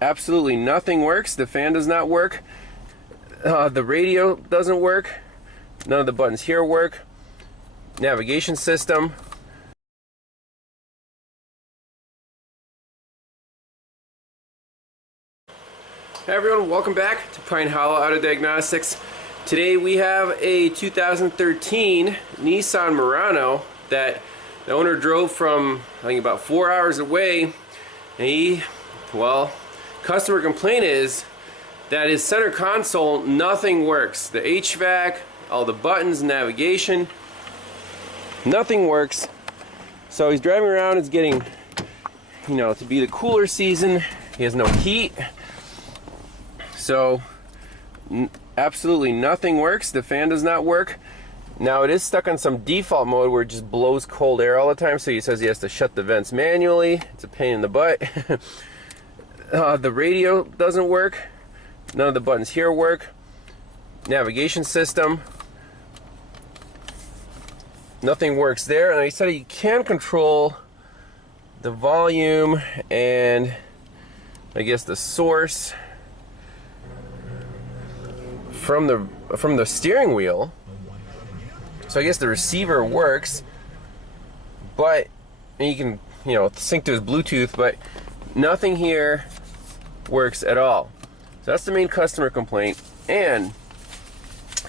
Absolutely nothing works. The fan does not work. The radio doesn't work. None of the buttons here work. Navigation system. Hey everyone, welcome back to Pine Hollow Auto Diagnostics. Today we have a 2013 Nissan Murano that the owner drove from, I think, about 4 hours away. And customer complaint is that his center console, nothing works. The HVAC, all the buttons, navigation, nothing works. So he's driving around, it's getting, to be the cooler season. He has no heat. So absolutely nothing works. The fan does not work. Now it is stuck on some default mode where it just blows cold air all the time, so he says he has to shut the vents manually. It's a pain in the butt. The radio doesn't work. None of the buttons here work. Navigation system, nothing works there. And he said he can control the volume and I guess the source from the steering wheel. So I guess the receiver works, but and you can sync to his Bluetooth, but nothing here works at all. So that's the main customer complaint. And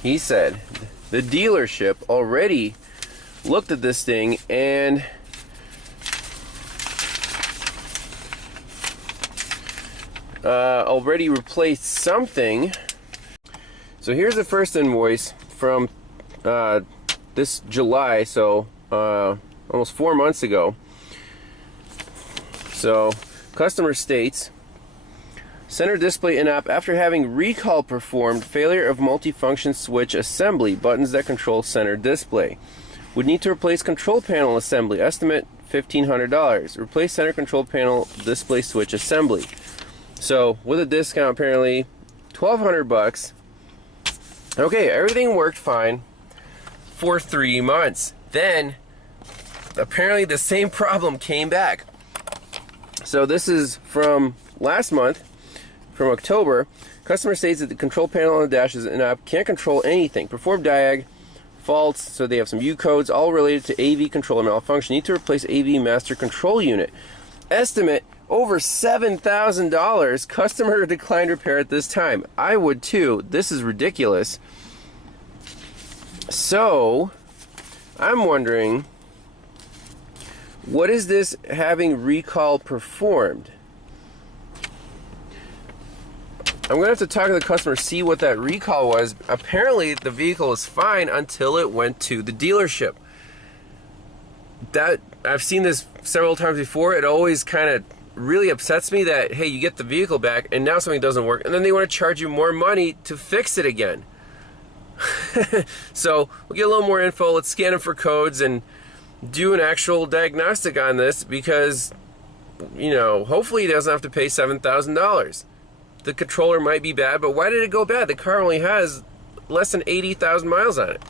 he said the dealership already looked at this thing and already replaced something. So here's the first invoice from this July, so almost 4 months ago. So customer states, center display in-app after having recall performed, failure of multifunction switch assembly, buttons that control center display. Would need to replace control panel assembly, estimate $1,500. Replace center control panel display switch assembly. So with a discount, apparently $1,200. Okay, everything worked fine for 3 months. Then apparently the same problem came back. So this is from last month, from October. Customer states that the control panel on the dash is in-app, can't control anything. Perform diag, faults, so they have some U codes, all related to AV controller malfunction. Need to replace AV master control unit. Estimate over $7,000. Customer declined repair at this time. I would too. This is ridiculous. So I'm wondering, what is this having recall performed? I'm going to have to talk to the customer, see what that recall was. Apparently the vehicle was fine until it went to the dealership. That I've seen this several times before. It always kind of really upsets me that, hey, you get the vehicle back and now something doesn't work, and then they want to charge you more money to fix it again. So we'll get a little more info. Let's scan it for codes and do an actual diagnostic on this, because hopefully he doesn't have to pay $7,000. The controller might be bad, but why did it go bad? The car only has less than 80,000 miles on it.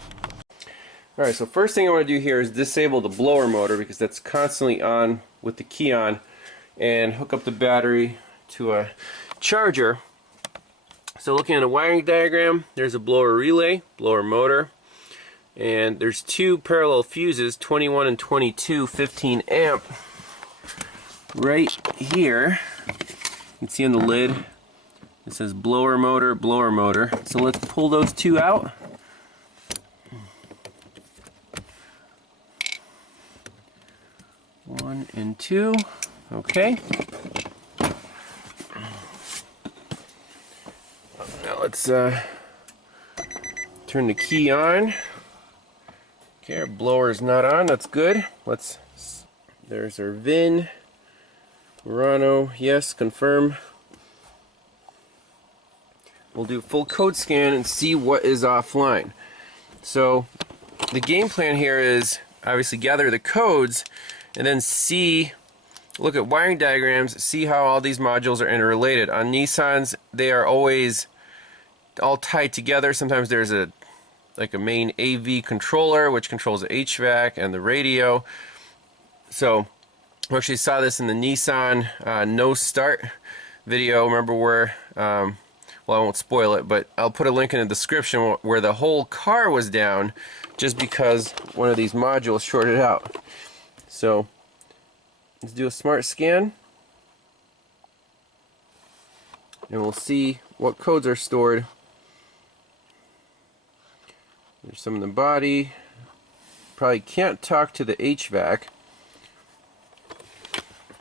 Alright, so first thing I want to do here is disable the blower motor, because that's constantly on with the key on, and hook up the battery to a charger. So looking at a wiring diagram, there's a blower relay, blower motor, and there's two parallel fuses, 21 and 22, 15 amp, right here. You can see on the lid, it says blower motor, blower motor. So let's pull those two out. One and two, okay. Now let's turn the key on. Okay, our blower is not on, that's good. There's our VIN. Murano, yes, confirm. We'll do a full code scan and see what is offline. So the game plan here is obviously gather the codes and then look at wiring diagrams, see how all these modules are interrelated. On Nissans, they are always all tied together. Sometimes there's a main AV controller which controls the HVAC and the radio. So we actually saw this in the Nissan No Start video, remember where, well, I won't spoil it, but I'll put a link in the description where the whole car was down just because one of these modules shorted out. So let's do a smart scan, and we'll see what codes are stored. There's some in the body. Probably can't talk to the HVAC.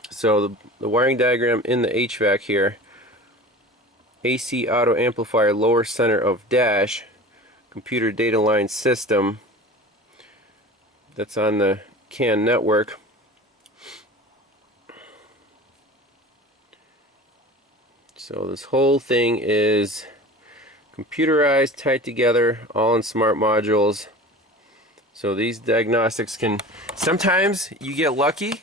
So the wiring diagram in the HVAC here. AC auto amplifier lower center of dash. Computer data line system. That's on the CAN network. So this whole thing is computerized, tied together, all in smart modules. So these diagnostics can, sometimes you get lucky.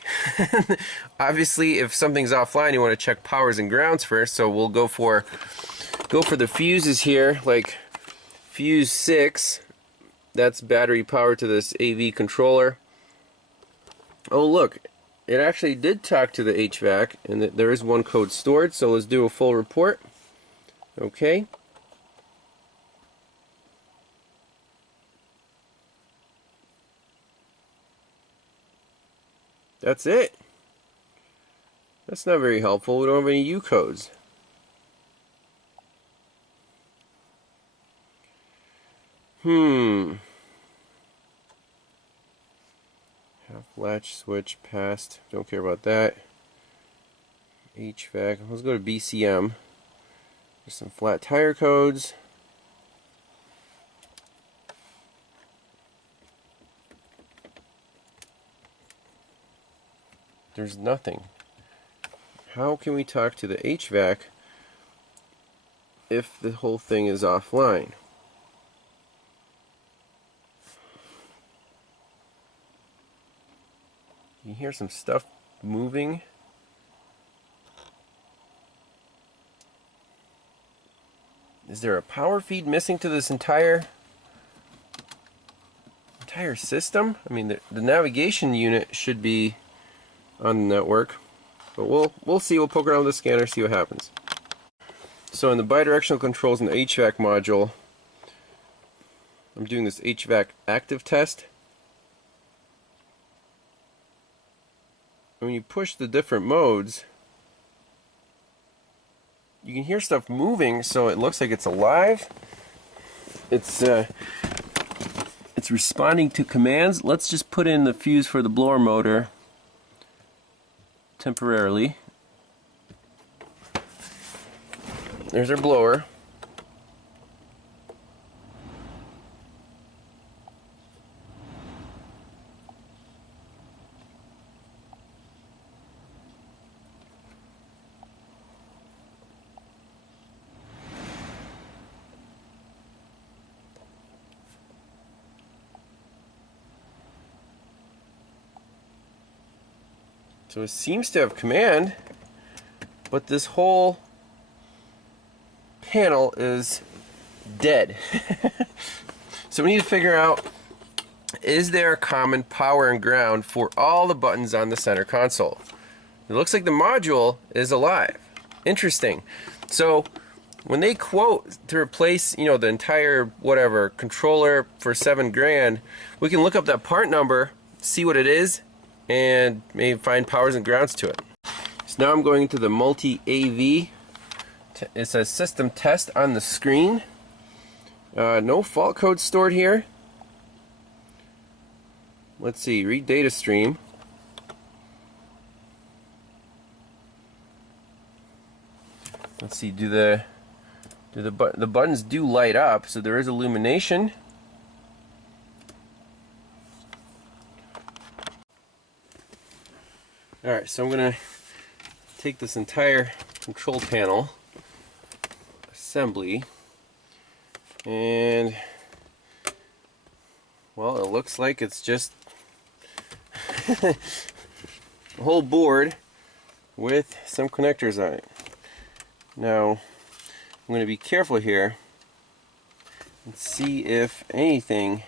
Obviously, if something's offline, you want to check powers and grounds first. So we'll go for the fuses here, like fuse 6. That's battery power to this AV controller. Oh look, it actually did talk to the HVAC, and there is one code stored. So let's do a full report. Okay. That's it. That's not very helpful. We don't have any U codes. Half latch switch passed. Don't care about that. HVAC. Let's go to BCM. There's some flat tire codes. There's nothing. How can we talk to the HVAC if the whole thing is offline? You hear some stuff moving. Is there a power feed missing to this entire system? I mean, the navigation unit should be on the network, but we'll see. We'll poke around with the scanner, see what happens. So in the bidirectional controls in the HVAC module, I'm doing this HVAC active test. When you push the different modes, you can hear stuff moving, so it looks like it's alive. It's responding to commands. Let's just put in the fuse for the blower motor temporarily. There's our blower. So it seems to have command, but this whole panel is dead. So we need to figure out, is there a common power and ground for all the buttons on the center console? It looks like the module is alive. Interesting. So when they quote to replace, the entire whatever controller for $7 grand, we can look up that part number, see what it is, and maybe find powers and grounds to it. So now I'm going into the multi-AV. It says system test on the screen. No fault code stored here. Let's see, read data stream. Let's see, the buttons do light up, so there is illumination. Alright, so I'm going to take this entire control panel assembly, and well, it looks like it's just a whole board with some connectors on it. Now I'm going to be careful here and see if anything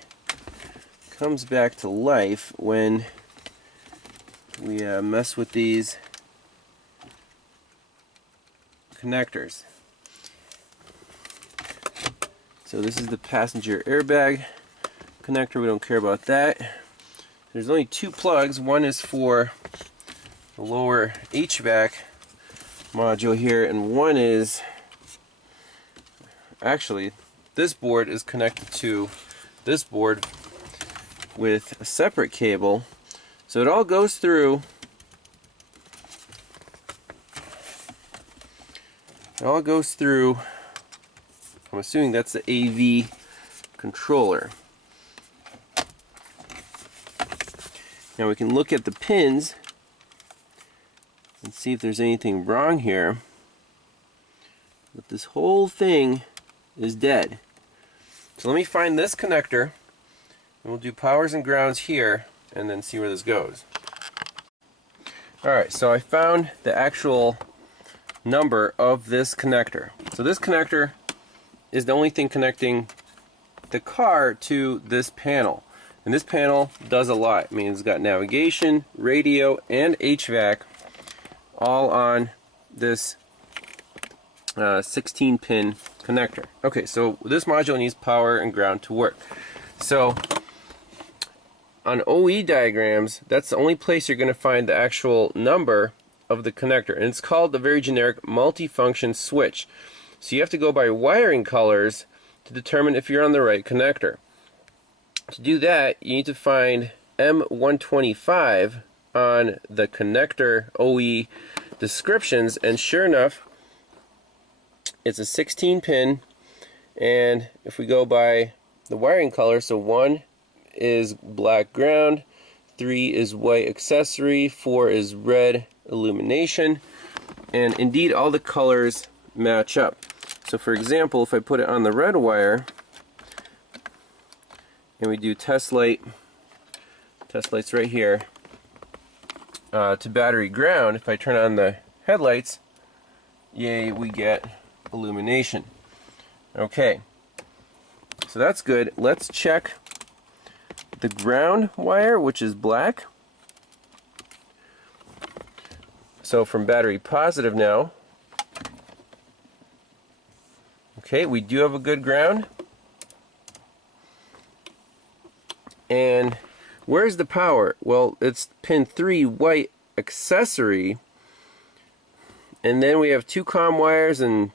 comes back to life when we mess with these connectors. So this is the passenger airbag connector. We don't care about that. There's only two plugs. One is for the lower HVAC module here, and one is actually, this board is connected to this board with a separate cable. So it all goes through. It all goes through. I'm assuming that's the AV controller. Now we can look at the pins and see if there's anything wrong here. But this whole thing is dead. So let me find this connector, and we'll do powers and grounds here, and then see where this goes. Alright, so I found the actual number of this connector. So this connector is the only thing connecting the car to this panel. And this panel does a lot. I mean, it's got navigation, radio, and HVAC all on this 16-pin connector. Okay, so this module needs power and ground to work. So on OE diagrams, that's the only place you're going to find the actual number of the connector, and it's called the very generic multifunction switch. So you have to go by wiring colors to determine if you're on the right connector. To do that, you need to find M125 on the connector OE descriptions, and sure enough, it's a 16-pin, and if we go by the wiring color, so 1 is black ground, 3 is white accessory, 4 is red illumination, and indeed all the colors match up. So for example, if I put it on the red wire and we do test lights right here to battery ground, if I turn on the headlights, yay, we get illumination. Okay, so that's good. Let's check the ground wire, which is black. So from battery positive now. Okay, we do have a good ground. And where's the power? Well, it's pin 3 white accessory. And then we have 2 COM wires and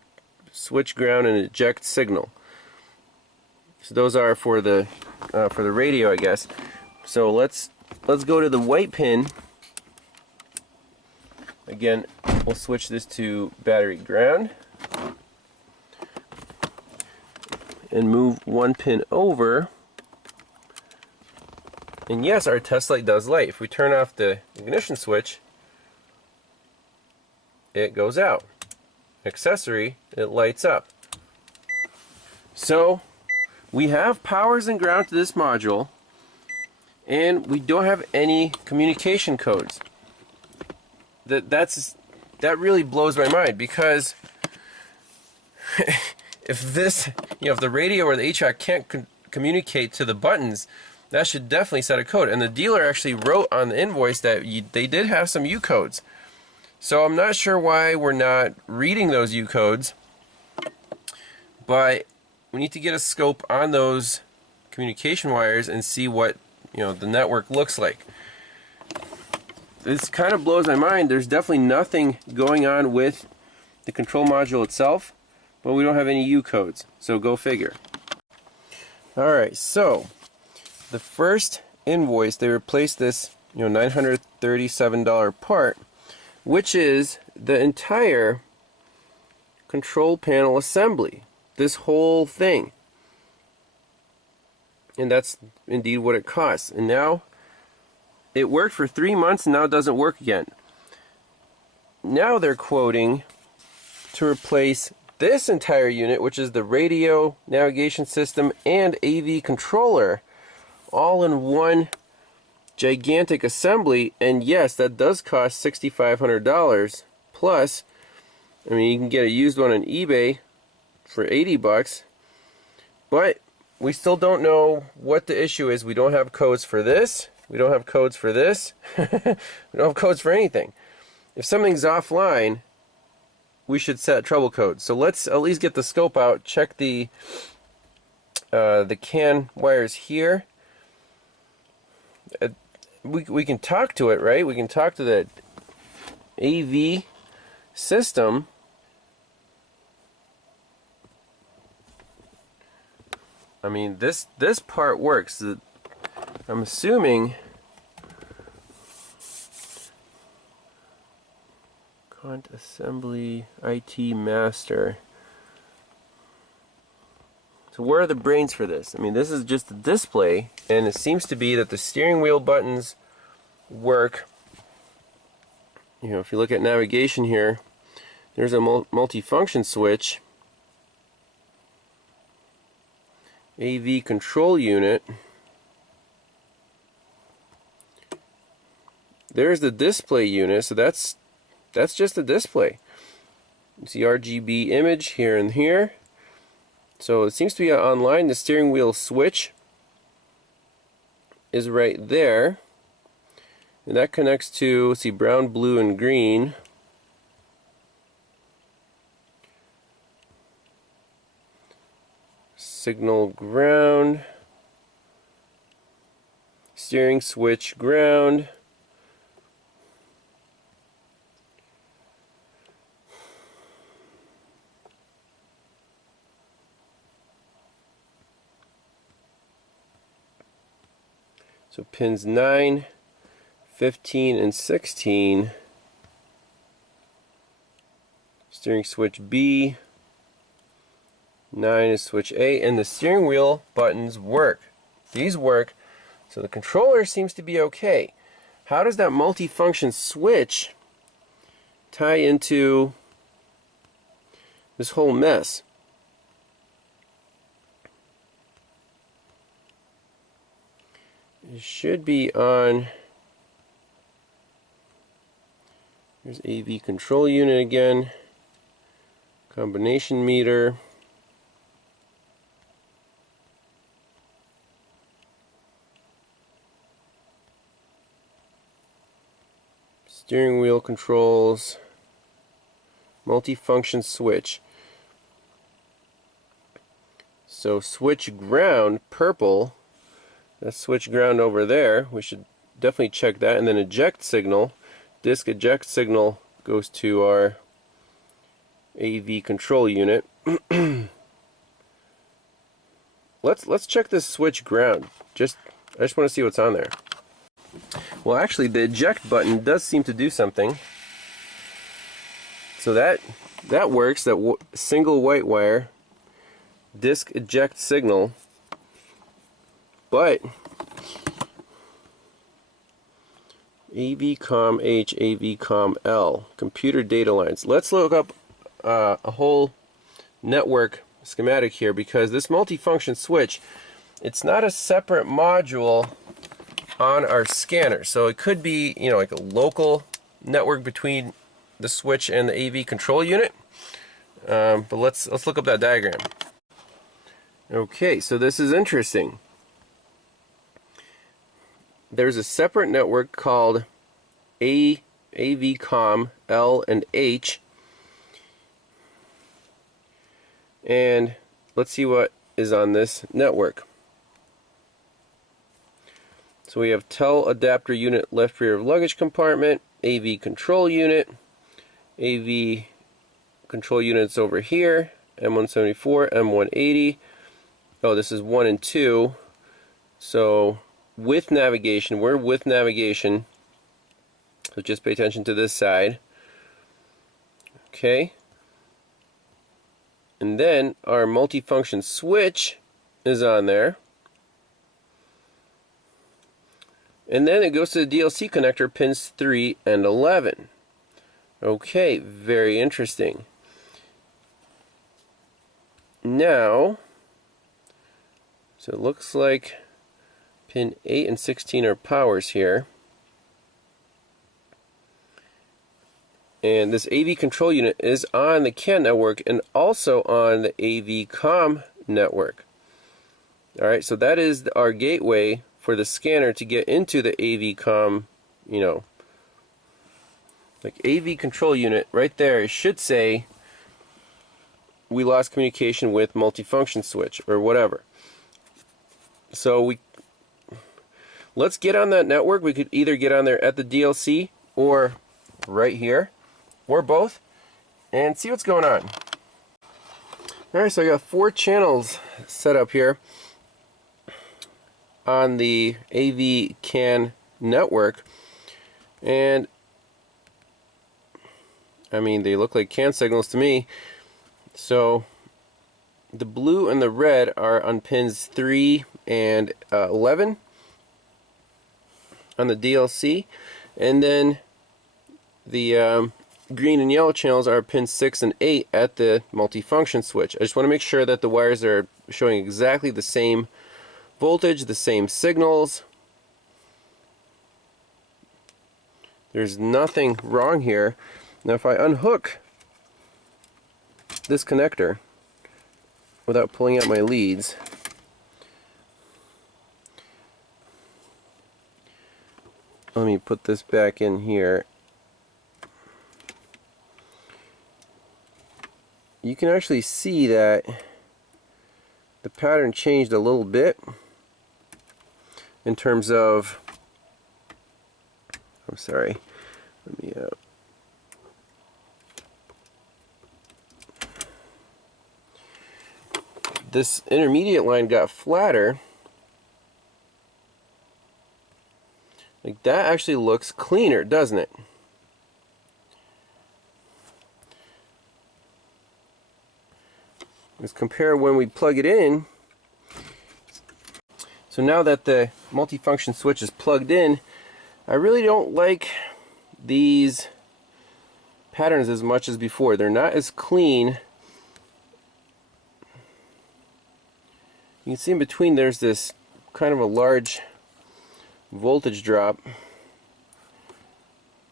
switch ground and eject signal. So those are for the radio, I guess. So let's go to the white pin. Again, we'll switch this to battery ground and move 1 pin over. And yes, our test light does light. If we turn off the ignition switch, it goes out. Accessory, it lights up. So we have powers and ground to this module, and we don't have any communication codes. That really blows my mind, because if this, if the radio or the HVAC can't communicate to the buttons, that should definitely set a code. And the dealer actually wrote on the invoice that they did have some U codes. So I'm not sure why we're not reading those U codes, but we need to get a scope on those communication wires and see what the network looks like. This kind of blows my mind. There's definitely nothing going on with the control module itself, but we don't have any U codes, so go figure. Alright, so the first invoice, they replaced this $937 part, which is the entire control panel assembly, this whole thing. And that's indeed what it costs. And now it worked for 3 months, and now it doesn't work again. Now they're quoting to replace this entire unit, which is the radio, navigation system, and AV controller, all in one gigantic assembly. And yes, that does cost $6,500 plus. I mean, you can get a used one on eBay for 80 bucks, but we still don't know what the issue is. We don't have codes for this. We don't have codes for this. We don't have codes for anything. If something's offline, we should set trouble code. So let's at least get the scope out, check the CAN wires here. We can talk to it, right? We can talk to the AV system. I mean, this part works. I'm assuming Cont Assembly IT Master. So where are the brains for this? I mean, this is just a display, and it seems to be that the steering wheel buttons work. You know, if you look at navigation here, there's a multifunction switch, AV control unit. There's the display unit, so that's just a display. You see RGB image here and here. So it seems to be online. The steering wheel switch is right there. And that connects to, let's see, brown, blue, and green. Signal ground. Steering switch ground. So pins 9, 15, and 16. Steering switch B. 9 is switch A, and the steering wheel buttons work. These work, so the controller seems to be okay. How does that multifunction switch tie into this whole mess? It should be on. There's AV control unit again. Combination meter. Steering wheel controls. Multifunction switch. So switch ground, purple. That's switch ground over there. We should definitely check that. And then eject signal. Disk eject signal goes to our AV control unit. Let's check this switch ground. I just want to see what's on there. Well, actually, the eject button does seem to do something. So that works. That single white wire disk eject signal. But AV-COM H, AV-COM L, computer data lines. Let's look up a whole network schematic here, because this multifunction switch, it's not a separate module on our scanner. So it could be, you know, like a local network between the switch and the AV control unit. But let's look up that diagram. Okay, so this is interesting. There's a separate network called AV-COM L and H, and let's see what is on this network. So we have TEL adapter unit left rear of luggage compartment, AV control unit, AV control units over here, M174, M180. Oh, this is 1 and 2. So with navigation, we're with navigation, so just pay attention to this side. Okay, and then our multifunction switch is on there, and then it goes to the DLC connector, pins 3 and 11. Okay, very interesting. Now, so it looks like pin 8 and 16 are powers here. And this AV control unit is on the CAN network and also on the AV-COM network. Alright, so that is our gateway for the scanner to get into the AV-COM, you know, like AV control unit right there. It should say we lost communication with multifunction switch or whatever. So let's get on that network. We could either get on there at the DLC or right here or both and see what's going on. Alright, so I got 4 channels set up here on the AV CAN network, and I mean, they look like CAN signals to me. So the blue and the red are on pins 3 and 11 on the DLC, and then the green and yellow channels are pins 6 and 8 at the multifunction switch. I just want to make sure that the wires are showing exactly the same voltage, the same signals. There's nothing wrong here. Now if I unhook this connector without pulling out my leads, let me put this back in here. You can actually see that the pattern changed a little bit in terms of, I'm sorry, let me this intermediate line got flatter. Like that actually looks cleaner, doesn't it? Let's compare when we plug it in. So now that the multifunction switch is plugged in, I really don't like these patterns as much as before. They're not as clean. You can see in between there's this kind of a large voltage drop.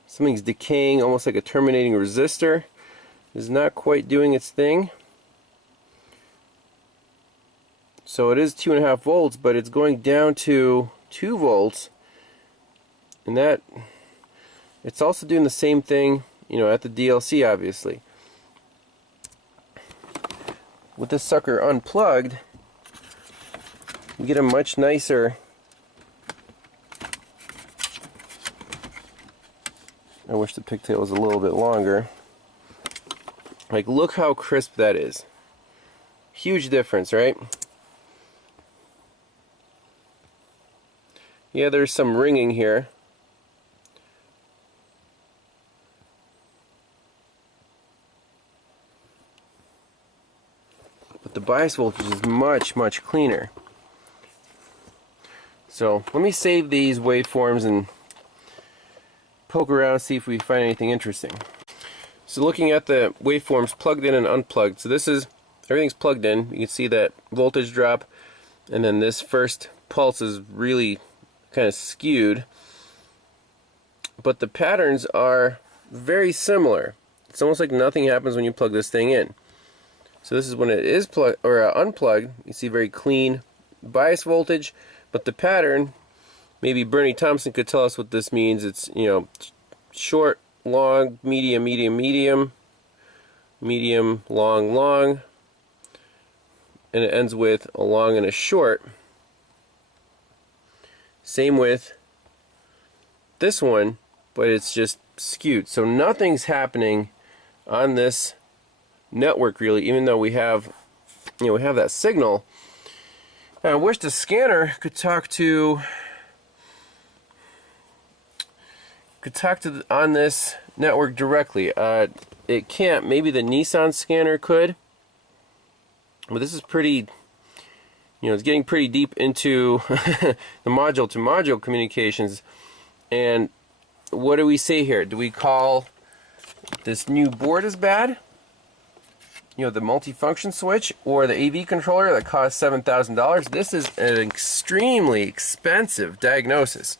Something's decaying, almost like a terminating resistor. It's not quite doing its thing. So it is 2.5 volts, but it's going down to 2 volts, and that it's also doing the same thing, you know, at the DLC, obviously. With this sucker unplugged, you get a much nicer, I wish the pigtail was a little bit longer. Like, look how crisp that is. Huge difference, right? Yeah, there's some ringing here. But the bias voltage is much, much cleaner. So let me save these waveforms and poke around and see if we find anything interesting. So looking at the waveforms plugged in and unplugged. So this is, everything's plugged in. You can see that voltage drop, and then this first pulse is really kind of skewed, but the patterns are very similar. It's almost like nothing happens when you plug this thing in. So this is when it is plugged or unplugged. You see very clean bias voltage, but the pattern, maybe Bernie Thompson could tell us what this means. It's, you know, short, long, medium, medium, medium, medium, long, long, and it ends with a long and a short. Same with this one, but it's just skewed. So nothing's happening on this network really, even though we have, you know, we have that signal. And I wish the scanner could talk to on this network directly. It can't. Maybe the Nissan scanner could, but this is pretty, you know, it's getting pretty deep into the module to module communications. And what do we say here? Do we call this new board as bad? You know, the multifunction switch or the AV controller that costs $7,000? This is an extremely expensive diagnosis.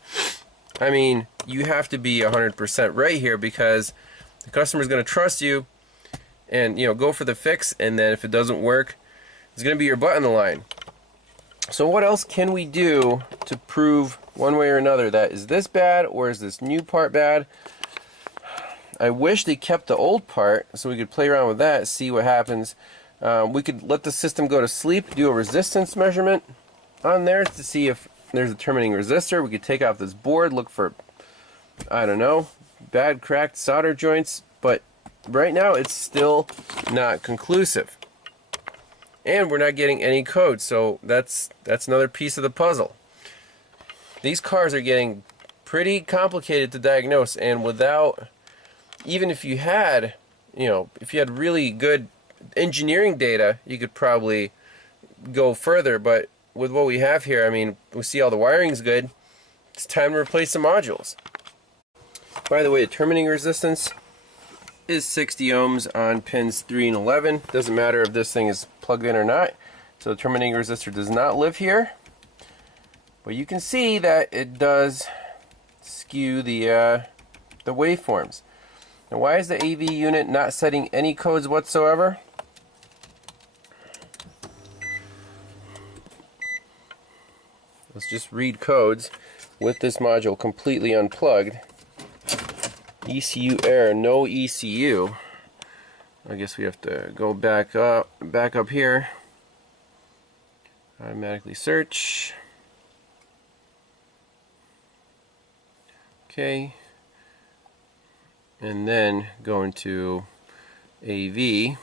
I mean, you have to be 100% right here, because the customer is going to trust you and, you know, go for the fix, and then if it doesn't work, it's going to be your butt on the line. So what else can we do to prove one way or another that is this bad or is this new part bad? I wish they kept the old part so we could play around with that, see what happens. We could let the system go to sleep, do a resistance measurement on there to see if there's a terminating resistor. We could take off this board, look for, I don't know, bad cracked solder joints, but right now it's still not conclusive. And we're not getting any code, so that's another piece of the puzzle. These cars are getting pretty complicated to diagnose, and without, even if you had, if you had really good engineering data, you could probably go further, but with what we have here, I mean, we see all the wiring's good. It's time to replace the modules. By the way, the terminating resistance is 60 ohms on pins 3 and 11. Doesn't matter if this thing is plugged in or not. So the terminating resistor does not live here. But you can see that it does skew the waveforms. Now, why is the AV unit not setting any codes whatsoever? Let's just read codes with this module completely unplugged. ECU error, no ECU. I guess we have to go back up here. Automatically search. Okay. And then go into AV.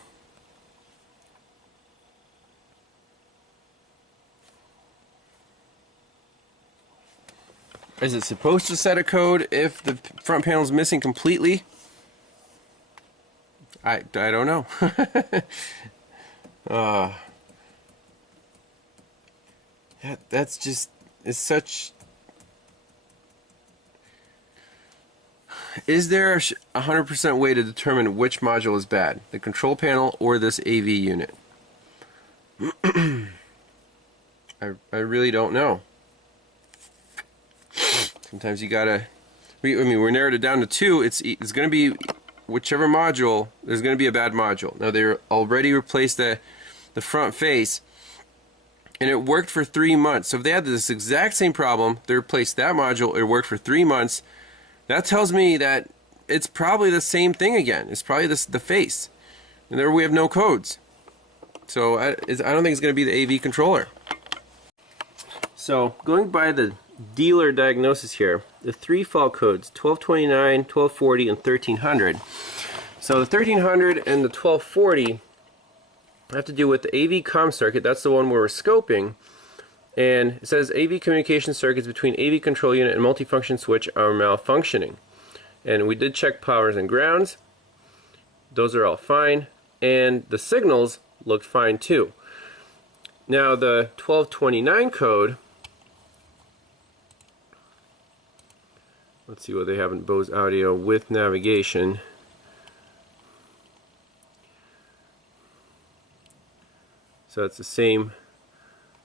Is it supposed to set a code if the front panel is missing completely? I don't know. That's just, it's such... Is there a 100% way to determine which module is bad? The control panel or this AV unit? I really don't know. Sometimes you gotta, we're narrowed it down to 2. It's going to be whichever module, there's going to be a bad module. Now, they already replaced the front face, and it worked for 3 months. So if they had this exact same problem, they replaced that module, it worked for 3 months, that tells me that it's probably the same thing again. It's probably the face. And there we have no codes. So I don't think it's going to be the AV controller. So going by the dealer diagnosis here, the 3 fault codes, 1229, 1240, and 1300. So the 1300 and the 1240 have to do with the AV comm circuit. That's the one where we're scoping. And it says AV communication circuits between AV control unit and multifunction switch are malfunctioning. And we did check powers and grounds. Those are all fine. And the signals looked fine too. Now the 1229 code, let's see what they have in Bose Audio with navigation. So it's the same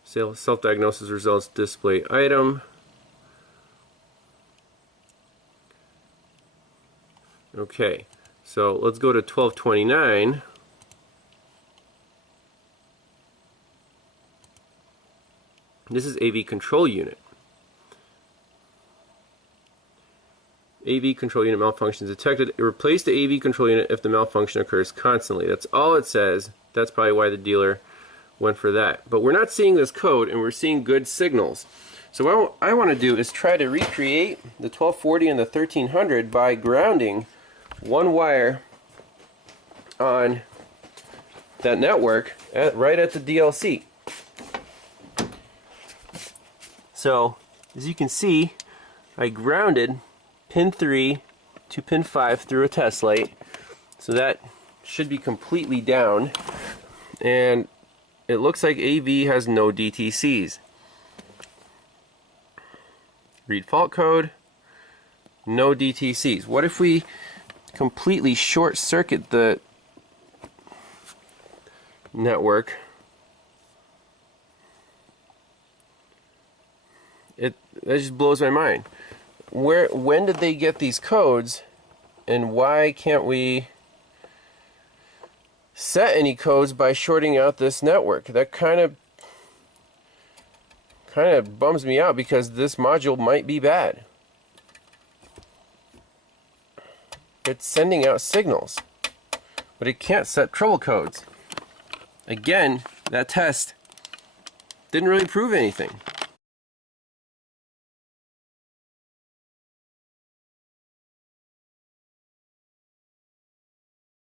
self-diagnosis results display item. Okay, so let's go to 1229. This is AV control unit. AV control unit malfunction detected. Replace the AV control unit if the malfunction occurs constantly. That's all it says. That's probably why the dealer went for that. But we're not seeing this code, and we're seeing good signals. So what I want to do is try to recreate the 1240 and the 1300 by grounding one wire on that network right at the DLC. So as you can see, I grounded pin 3 to pin 5 through a test light, so that should be completely down, and it looks like AV has no DTCs. Read fault code, no DTCs. What if we completely short circuit the network? That just blows my mind. When did they get these codes, and why can't we set any codes by shorting out this network? That kind of bums me out, because this module might be bad. It's sending out signals, but it can't set trouble codes. Again, that test didn't really prove anything.